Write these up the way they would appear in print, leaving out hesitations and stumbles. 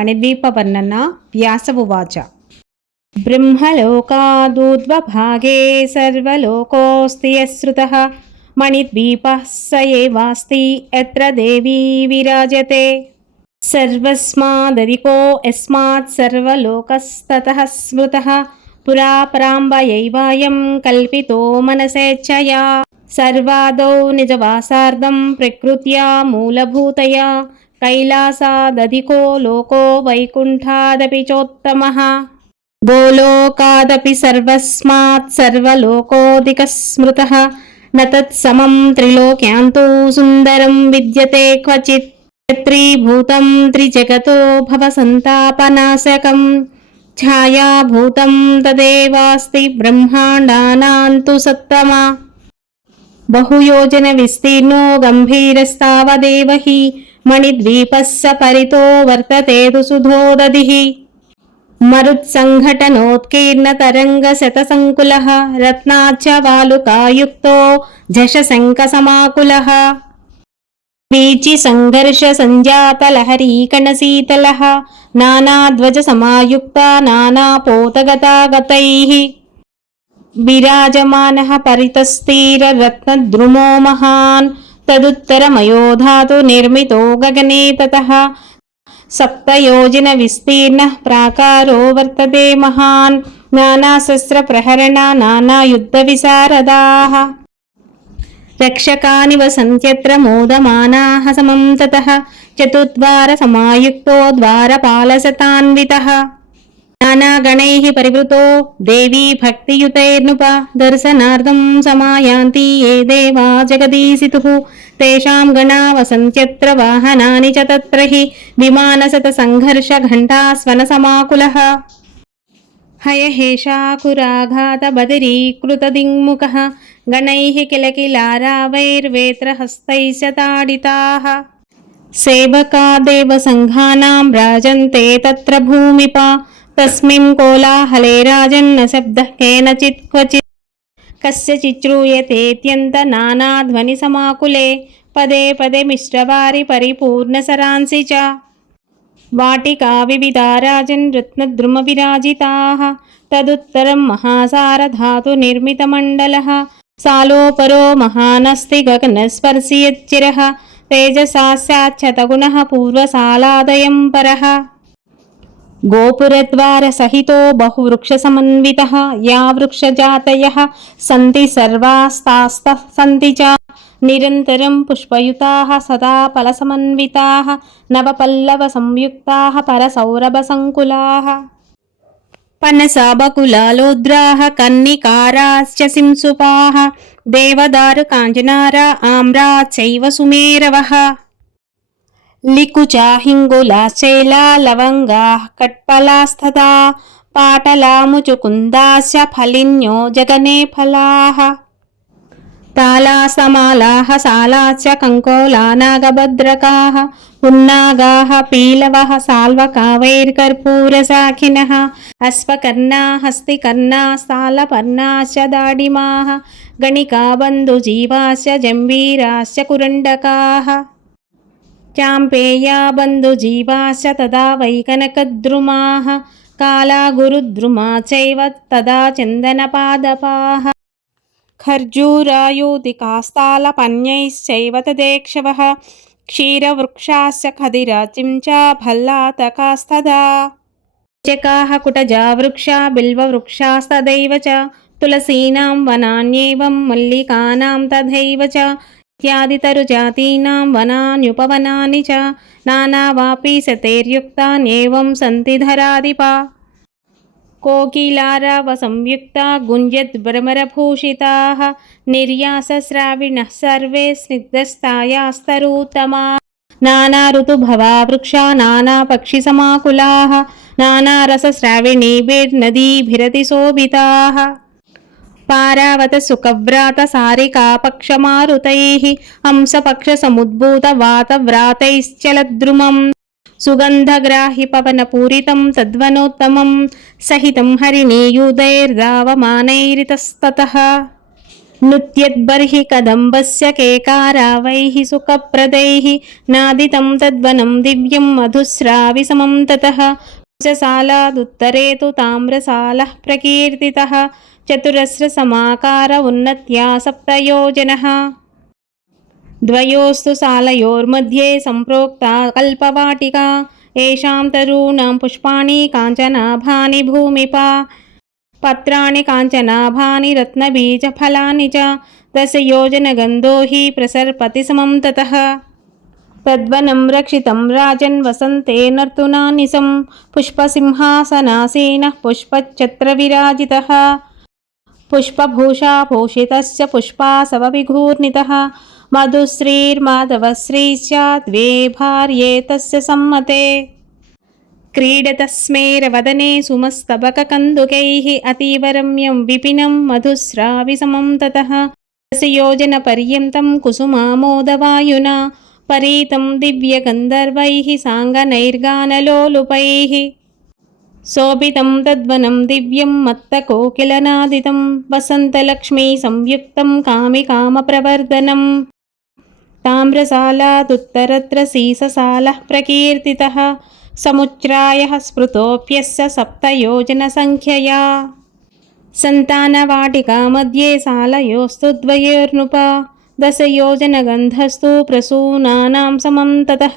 मणिद्वीपवर्णन व्यास उवाच ब्रह्मलोकादूर्ध्वभागे सर्वलोकोऽस्ति यस्रुतः मणिद्वीपः स एवास्ति यत्र देवी विराजते सर्वस्मादधिको यस्मात् सर्वलोकस्ततः स्मृतः पुरा पराम्बयैवायं कल्पितो मनसेच्छया सर्वादौ निजवासार्धं प्रकृत्या मूलभूतया कैलासादधिको लोको वैकुण्ठादपि चोत्तमः गोलोकादपि सर्वस्मात् सर्वलोकोऽधिकः स्मृतः न तत्समं त्रिलोक्यान्तु सुन्दरं विद्यते क्वचित् त्रिभूतं त्रिजगतो भवसन्तापनाशकं छायाभूतं तदेवास्ति ब्रह्माण्डानां तु सत्तमा बहुयोजन विस्तीर्णो गम्भीरस्तावदेव हि मणिद्वीपस्य परितो वर्तते तु सुधोदधिः मरुत्सङ्घटनोत्कीर्णतरङ्गशतसङ्कुलः रत्नाच्च वालुकायुक्तो झषशङ्खसमाकुलः वीचिसङ्घर्षसञ्जातलहरीकणशीतलः नानाध्वजसमायुक्ता नानापोतगतागतैः विराजमानः परितस्थिररत्नद्रुमो महान् तदुत्तरमयो धातु निर्मितो गगने ततः सप्तयोजनविस्तीर्णः प्राकारो वर्तते महान् नानाशस्त्रप्रहरणा नानायुद्धविशारदाः रक्षकानि वसन्त्यत्र मोदमानाः समं ततः चतुर्द्वारसमायुक्तो द्वारपालशतान्वितः नानागणैः परिवृतो देवी भक्तियुतैर्नुप दर्शनार्थं समायान्ति ये देवा जगदीशितुः तेषां गणा वसन्त्यत्र वाहनानि च तत्र हि विमानशतसङ्घर्षघण्टास्वनसमाकुलः हयहेशाकुराघातबदरीकृतदिङ्मुखः गणैः किलकिलारावैर्वेत्रहस्तैश्च ताडिताः सेवका देवसङ्घानां राजन्ते तत्र भूमिपा तस्मिन् कोलाहले राजन्न शब्दः केनचित् क्वचित् कस्यचिच्छ्रूयतेऽत्यन्त नानाध्वनिसमाकुले पदे पदे मिश्रवारि परिपूर्णसरांसि च वाटिका विविधा राजन् रत्नद्रुमविराजिताः तदुत्तरं महासारधातुनिर्मितमण्डलः सालोपरो महानस्ति गगनस्पर्शि यच्चिरः तेजसा स्याच्छतगुणः पूर्वसालादयं परः गोपुरद्वारसहितो बहुवृक्षसमन्वितः या वृक्षजातयः सन्ति सर्वास्तास्तः सन्ति च निरन्तरं पुष्पयुताः सदा फलसमन्विताः नवपल्लवसंयुक्ताः परसौरभसङ्कुलाः पनसाबकुलालोद्राः कन्निकाराश्च सिंसुपाः देवदारुकाञ्जनारा आम्राश्चैव सुमेरवः लिकुचा हिङ्गुलाश्चैला लवङ्गाः कट्पलास्तथा पाटलामुचुकुन्दाश्च फलिन्यो जगने फलाः तालासमालाः सालाश्च कङ्कोला नागभद्रकाः पुन्नागाः पीलवः साल्वकावैर्कर्पूरसाखिनः अश्वकर्णा हस्तिकर्णा सालपर्णाश्च दाडिमाः गणिका बन्धुजीवाश्च जम्बीराश्च कुरण्डकाः चाम्पेया बन्धुजीवाश्च तदा वैकनकद्रुमाः काला गुरुद्रुमा चैव तदा चन्दनपादपाः खर्जूरायुधिकास्तालपन्यैश्चैव तदेक्षवः क्षीरवृक्षाश्च खदिराचिं च भल्लातकास्तदा चकाः कुटजा वृक्षा बिल्ववृक्षास्तदैव च तुलसीनां वनान्येवं मल्लिकानां तथैव च इत्यादितरुजातीनां वनान्युपवनानि च नानावापीशतैर्युक्तान्येवं सन्ति धराधिपा कोकिलारावसंयुक्ता गुञ्जद्भ्रमरभूषिताः निर्यासस्राविणः सर्वे स्निग्धस्थायास्तरूत्तमा नाना ऋतुभवा वृक्षा नानापक्षिसमाकुलाः नानारसस्राविणीभिर्नदीभिरतिशोभिताः पारावतसुखव्रातसारिकापक्षमारुतैः हंसपक्षसमुद्भूतवातव्रातैश्चलद्रुमम् सुगन्धग्राहि पवनपूरितं तद्वनोत्तमं सहितं हरिणीयुधैर्धावमानैरितस्ततः नृत्यद्बर्हि कदम्बस्य केकारावैः सुखप्रदैः नादितं तद्वनं दिव्यं मधुस्राविसमं ततः सालादुत्तरे तु ताम्रसालः प्रकीर्तितः चतुरस्रसमाकार उन्नत्या सप्तयोजनः द्वयोस्तु सालयोर्मध्ये सम्प्रोक्ता कल्पवाटिका येषां तरूणां पुष्पाणि काञ्चनाभानि भूमिपा पत्राणि काञ्चनाभानि रत्नबीजफलानि च 10 योजनगन्धो हि प्रसर्पति समं ततः तद्वनं रक्षितं राजन् वसन्ते नर्तुना निशं पुष्पसिंहासनासीनः पुष्पच्छत्रविराजितः पुष्पभूषाभूषितस्य पुष्पासवविघूर्णितः मधुश्रीर्माधवश्रीश्च द्वे भार्ये तस्य सम्मते क्रीडतस्मेरवदने सुमस्तबककन्दुकैः अतीव रम्यं विपिनं मधुस्राविसमं ततः 10 योजनपर्यन्तं कुसुमामोदवायुना परीतं दिव्यगन्धर्वैः साङ्गनैर्गानलोलुपैः शोभितं तद्वनं दिव्यं मत्तकोकिलनादितं वसन्तलक्ष्मी संयुक्तं कामिकामप्रवर्धनम् ताम्रसालादुत्तरत्र सीससालः प्रकीर्तितः समुच्रायः स्मृतोऽप्यस्य 7 योजनसङ्ख्यया सन्तानवाटिका मध्ये सालयोस्तु द्वयोर्नृप 10 योजनगन्धस्तु प्रसूनानां समं ततः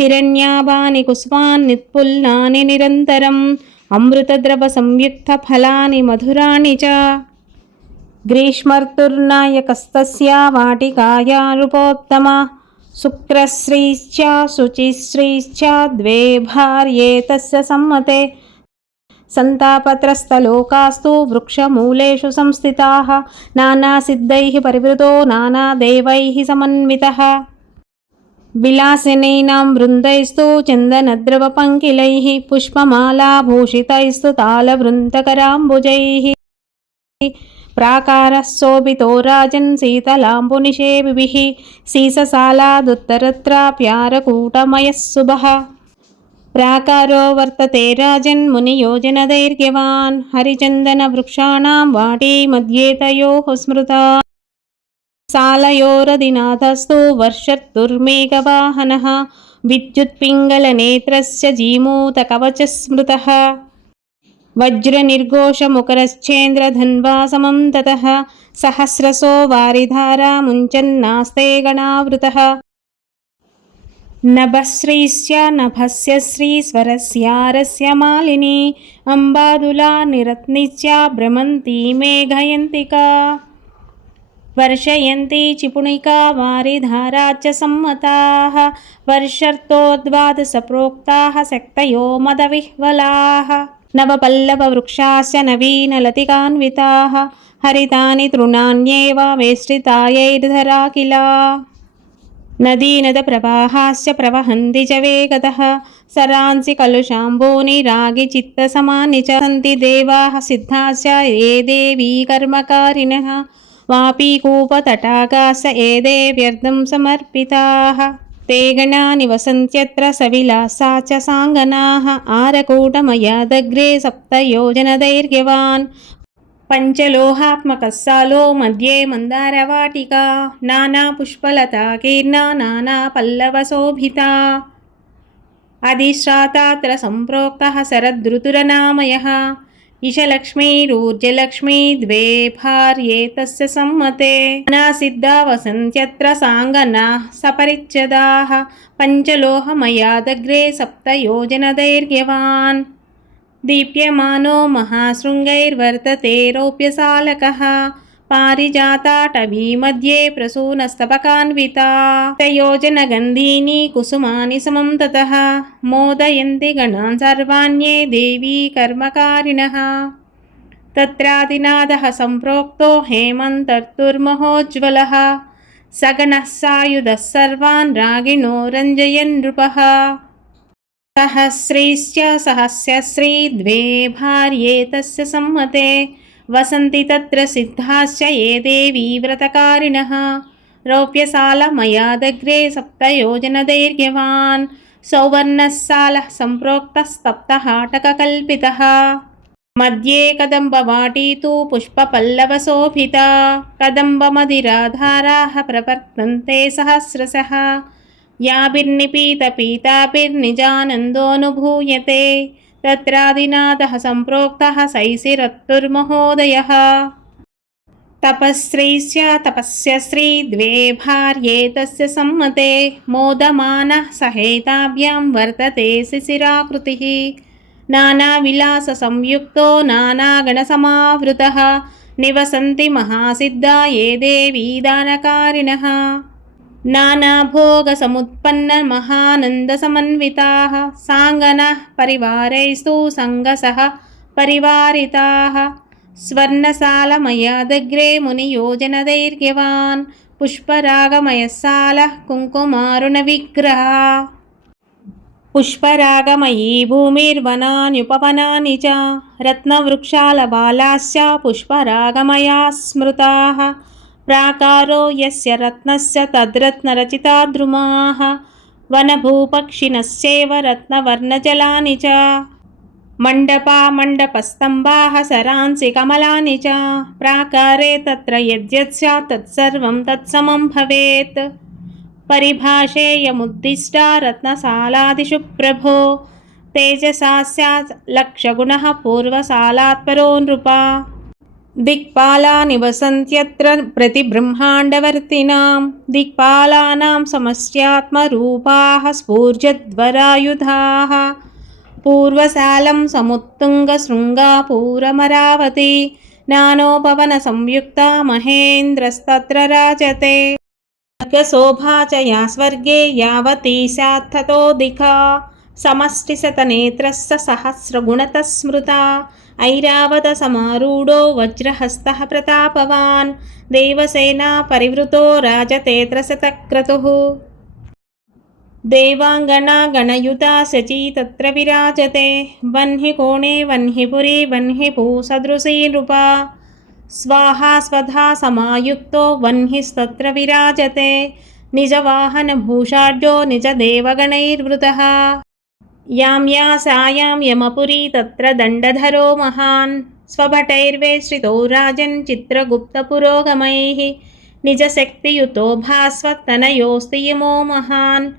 हिरण्याभानि कुस्मान्नित्पुल्लानि निरन्तरम् अमृतद्रवसंयुक्तफलानि मधुराणि च ग्रीष्मर्तुर्नायकस्तस्य वाटिकाया नृपोत्तमा शुक्रश्रीश्च शुचिश्रीश्च द्वे भार्ये तस्य सम्मते सन्तापत्रस्तलोकास्तु वृक्षमूलेषु संस्थिताः नानासिद्धैः परिवृतो नानादेवैः समन्वितः विलासिनीनां वृन्दैस्तु चन्दनद्रवपङ्किलैः पुष्पमालाभूषितैस्तु तालवृन्तकराम्बुजैः प्राकारः शोभितो राजन् शीतलाम्बुनिषेविभिः सीससालादुत्तरत्राप्यारकूटमयः शुभः प्राकारो वर्तते राजन् मुनियोजनदैर्घ्यवान् हरिचन्दनवृक्षाणां वाटी मध्ये तयोः स्मृता सालयोरधिनाथस्तु वर्षर्तुर्मेघवाहनः विद्युत्पिङ्गलनेत्रस्य जीमूतकवचः स्मृतः वज्रनिर्घोषमुखरश्चेन्द्रधन्वा समं ततः सहस्रशो वारिधारा मुञ्चन्नास्ते गणावृतः नभश्रीश्च नभस्य श्रीस्वरस्यारस्य मालिनी अम्बादुला निरत्निश्च भ्रमन्ती मेघयन्तिका वर्षयन्ती चिपुणिका वारिधारा च सम्मताः वर्षर्तोद्वादसप्रोक्ताः शक्तयो मदविह्वलाः नवपल्लववृक्षाश्च नवीनलतिकान्विताः हरितानि तृणान्येव वेष्टितायैर्धरा किल नदीनदप्रवाहाश्च प्रवहन्ति च वेगतः सरांसि कलुषाम्बूनि रागिचित्तसमानि च सन्ति देवाः सिद्धाश्च ये देवी कर्मकारिणः वापीकूपतटाकाश्च ये देव्यर्थं समर्पिताः ते गणा निवसन्त्यत्र सविलासा च साङ्गनाः आरकूटमयादग्रे 7 योजनदैर्घ्यवान् पञ्चलोहात्मकः सालो मध्ये मन्दारवाटिका नानापुष्पलताकीर्णा नानापल्लवशोभिता अधिश्रातात्र सम्प्रोक्तः शरदृतुरनामयः ईशलक्ष्मीरूर्जलक्ष्मी द्वे भार्ये तस्य सम्मते नासिद्धा वसन्त्यत्र साङ्गनाः सपरिच्छदाः पञ्चलोहमयादग्रे 7 योजनदैर्घ्यवान् दीप्यमानो महाशृङ्गैर्वर्तते रौप्यसालकः पारिजाताटवी मध्ये प्रसूनस्तबकान्विता योजनगन्धीनि कुसुमानि समं ततः मोदयन्ति गणान् सर्वाण्ये देवी कर्मकारिणः तत्रादिनादः सम्प्रोक्तो हेमन्तर्तुर्महोज्ज्वलः सगणः सायुधः सर्वान् रागिणो रञ्जयन् नृपः सहस्रीश्च सहस्रश्री द्वे भार्ये तस्य सम्मते वसन्ति तत्र सिद्धाश्च ये देवी व्रतकारिणः रौप्यसालमयादग्रे 7 योजनदैर्घ्यवान् सौवर्णः सालः सम्प्रोक्तस्तप्तहाटककल्पितः मध्ये कदम्बवाटी तु पुष्पपल्लवशोभिता कदम्बमधिराधाराः प्रवर्तन्ते सहस्रशः याभिर्निपीतपीताभिर्निजानन्दोऽनुभूयते तत्रादिनाथः सम्प्रोक्तः सैसिरत्तुर्महोदयः तपस्या श्री द्वे भार्ये तस्य सम्मते मोदमानः सहेताभ्यां वर्तते शिशिराकृतिः नानाविलाससंयुक्तो नानागणसमावृतः निवसन्ति महासिद्धा ये देवी दानकारिणः नानाभोगसमुत्पन्नमहानन्दसमन्विताः साङ्गनाः परिवारैस्तु सङ्गसः परिवारिताः स्वर्णसालमयादग्रे मुनियोजनदैर्घ्यवान् पुष्परागमयसालः कुङ्कुमारुणविग्रहः पुष्परागमयी भूमिर्वनान्युपवनानि च रत्नवृक्षालबालाश्च पुष्परागमया स्मृताः प्राकारो यस्य रत्नस्य तद्रत्नरचिता द्रुमाः वनभूपक्षिणश्चैव रत्नवर्णजलानि च मण्डपस्तम्भाः सरांसि कमलानि च प्राकारे तत्र यद्यत् स्यात् तत्सर्वं तत्समं भवेत् परिभाषेयमुद्दिष्टा रत्नसालादिषु प्रभो तेजसा स्यात् लक्षगुणः पूर्वसालात् परो नृपा दिक्पाला निवसन्त्यत्र प्रतिब्रह्माण्डवर्तिनां दिक्पालानां समस्यात्मरूपाः स्फूर्जद्वरायुधाः पूर्वसालं समुत्तुङ्गशृङ्गापूरमरावती नानोपवनसंयुक्ता महेन्द्रस्तत्र राजते स्वर्गशोभा च या स्वर्गे यावती स्यात्ततोऽधिका समष्टिशतनेत्रस्य सहस्रगुणतः स्मृता ऐरावतसमारूढो वज्रहस्तः प्रतापवान् देवसेना परिवृतो राजतेऽत्रशतक्रतुः देवाङ्गना गणयुता शची तत्र विराजते वह्निकोणे वह्निपुरी वह्निभूसदृशी नृपा स्वाहा स्वधा समायुक्तो वह्निस्तत्र विराजते निजवाहनभूषाढ्यो निजदेवगणैर्वृतः यां या सायां यमपुरी तत्र दण्डधरो महान् स्वभटैर्वेश्रितो राजन् चित्रगुप्तपुरोगमैः निजशक्तियुतो भास्वत्तनयोऽस्ति यमो महान्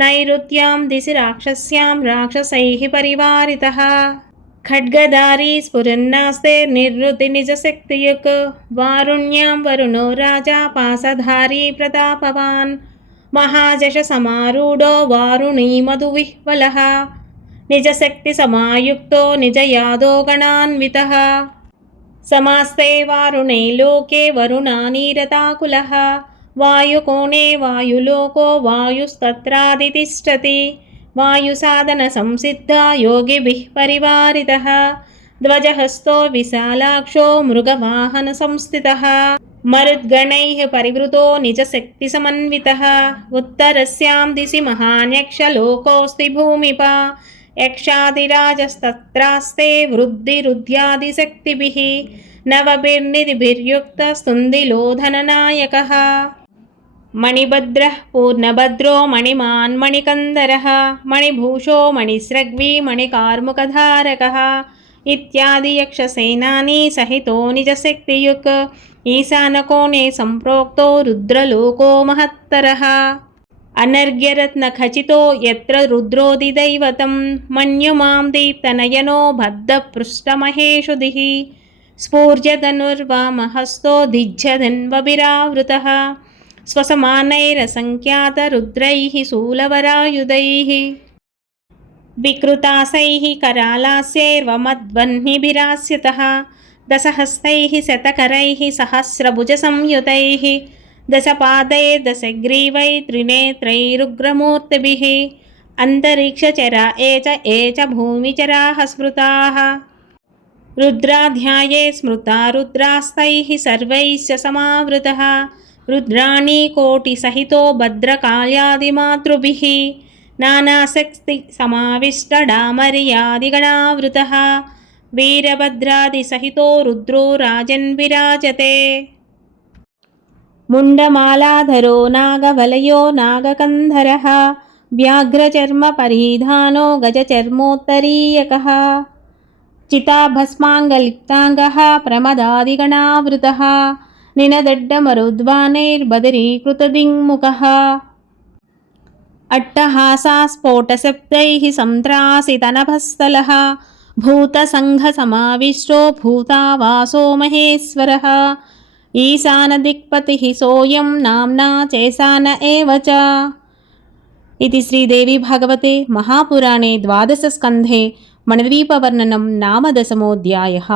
नैऋत्यां दिशि राक्षस्यां राक्षसैः परिवारितः खड्गधारी स्फुरन्नास्ते निर्वृति निजशक्तियुक् वारुण्यां वरुणो राजा पाशधारी प्रतापवान् महाजशसमारूढो वारुणी मधुविह्वलः निजशक्तिसमायुक्तो निजयादो गणान्वितः समास्ते वारुणे लोके वरुणानीरताकुलः वायुकोणे वायुलोको वायुस्तत्रादितिष्ठति वायुसाधनसंसिद्धा योगिभिः परिवारितः ध्वजहस्तो विशालाक्षो मृगवाहनसंस्थितः मरुद्गणैः परिवृतो निजशक्तिसमन्वितः उत्तरस्यां दिशि महान् यक्षलोकोऽस्ति भूमिपा यक्षादिराजस्तत्रास्ते वृद्धिरुद्यादिशक्तिभिः नवभिर्निधिभिर्युक्तस्तुन्दिलोधननायकः मणिभद्रः पूर्णभद्रो मणिमान् मणिकन्धरः मणिभूषो मणिस्रग्वी मणिकार्मुकधारकः इत्यादि यक्षसेनानी सहितो निजशक्तियुक् ईशानकोणे सम्प्रोक्तो रुद्रलोको महत्तरः अनर्घ्यरत्नखचितो यत्र रुद्रोदिदैवतं मन्युमां दीप्तनयनो बद्धपृष्ठमहेषुधिः स्फूर्जधनुर्वामहस्तो दिज्जधन्वभिरावृतः स्वसमानैरसङ्ख्यातरुद्रैः शूलवरायुधैः विकृतासैः करालास्यैर्वमद्वह्निभिरास्यतः दशहस्तैः शतकरैः सहस्रभुजसंयुतैः दशपादैर्दशग्रीवै त्रिनेत्रैरुग्रमूर्तिभिः अन्तरिक्षचरा ए च भूमिचराः स्मृताः रुद्राध्याये स्मृता रुद्रास्तैः सर्वैश्च समावृतः रुद्राणी कोटिसहितो भद्रकाल्यादिमातृभिः नानाशक्तिसमाविष्टडामर्यादिगणावृतः वीरभद्रादिसहितो रुद्रो राजन् विराजते मुण्डमालाधरो नागवलयो नागकन्धरः व्याघ्रचर्मपरिधानो गजचर्मोत्तरीयकः चिताभस्माङ्गलिप्ताङ्गः प्रमदादिगणावृतः निनदड्डमरुद्वानैर्बदरीकृतदिङ्मुखः अट्टहासास्फोटशब्दैः सन्त्रासितनभस्थलः भूतसङ्घसमाविष्टो भूतावासो महेश्वरः ईशानदिक्पतिः सोऽयं नाम्ना चैशान एव च। इति श्रीदेवी भागवते महापुराणे द्वादशस्कन्धे मणिद्वीपवर्णनं नाम 10मोऽध्यायः।